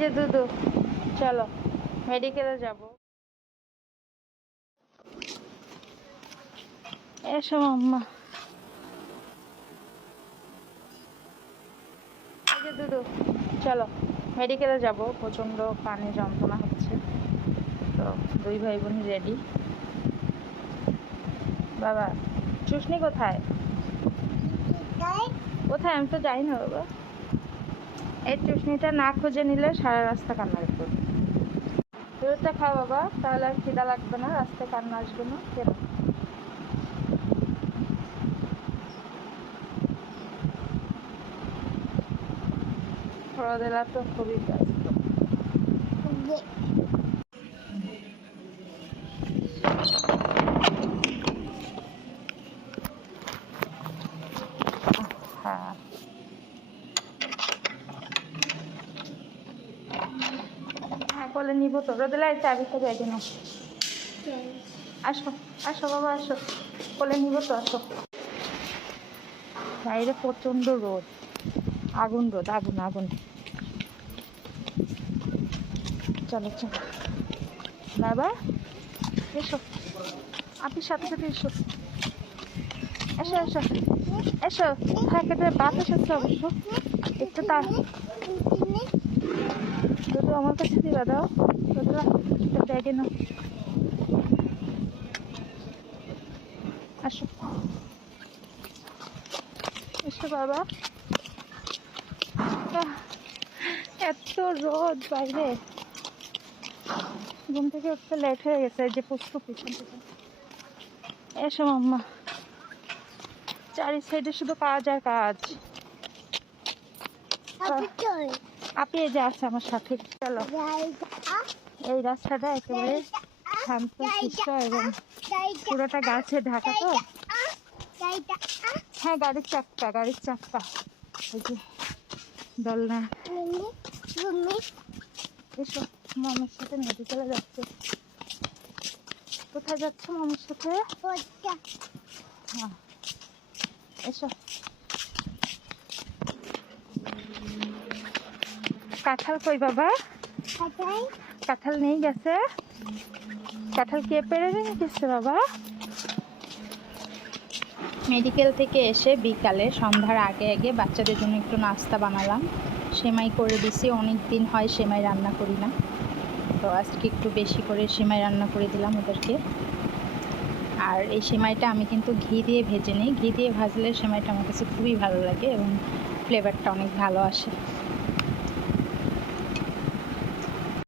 যে দুদু, চলো মেডিকেলে যাব। এসো মাম্মা। এই যে দুদু, চলো মেডিকেলে যাব। প্রচন্ড কানে যন্ত্রণা হচ্ছে, তো দুই ভাই বোন রেডি। বাবা চুষনি কোথায় কোথায়? আমি তো যাই না বাবা। এই চুষনিটা না খুঁজে নিলে সারা রাস্তা কান্না করবে। দুধটা খাও বাবা, তাহলে আর খিদা লাগবে না, রাস্তায় কান্না আসবে না। কেন? রোদেলা তো খুবই ব্যস্ত। হ্যাঁ, হ্যাঁ বলে নিব তো। রোদেলা এই চাবিটা ব্যাগে নাও। আসো আসো বাবা আসো, কোলে নিব তো, আসো। বাইরে প্রচন্ড রোদ, আগুন রোদ, আগুন আগুন। চলো চলো বাবা, এসো, আপনি সাথে সাথে এসো, এসো এসো এসো। হ্যাঁ খেতে বাত এসেছে অবশ্য, একটু তা দুধু আমার কাছে দিবা দাও। রোদেলা ব্যাগে নাও, আসো এসো বাবা। এত রোদ বাইরে, ঘুম থেকে উঠতে লেট হয়ে গেছে। যে পুষ্প পিছন পিছন। এসো মাম্মা, চারি সাইডে শুধু কাজ আর কাজ। আপনি এই যে আছে আমার সাথে, চলো। এই রাস্তাটা একেবারে শান্ত শিষ্ট এবং পুরোটা গাছে ঢাকা তো। হ্যাঁ গাড়ির চাক্কা, গাড়ির চাক্কা। এই যে দোলনা। এসো, মামার সাথে মেডিকেলে যাচ্ছে। কোথায় যাচ্ছ মামার সাথে? হ্যাঁ এসো। কাঁঠাল কই বাবা? কাঁঠাল নেই গেছে? কাঁঠাল কে পেরে নিয়ে গেছে বাবা? মেডিকেল থেকে এসে বিকালে সন্ধ্যার আগে আগে বাচ্চাদের জন্য একটু নাস্তা বানালাম। সেমাই করে দিছি, অনেক দিন হয় সেমাই রান্না করি না, তো আজকে একটু বেশি করে সেমাই রান্না করে দিলাম ওদেরকে। আর এই সেমাইটা আমি কিন্তু ঘি দিয়ে ভেজে নিই। ঘি দিয়ে ভাজলে সেমাইটা আমার কাছে খুবই ভালো লাগে এবং ফ্লেভারটা অনেক ভালো আসে।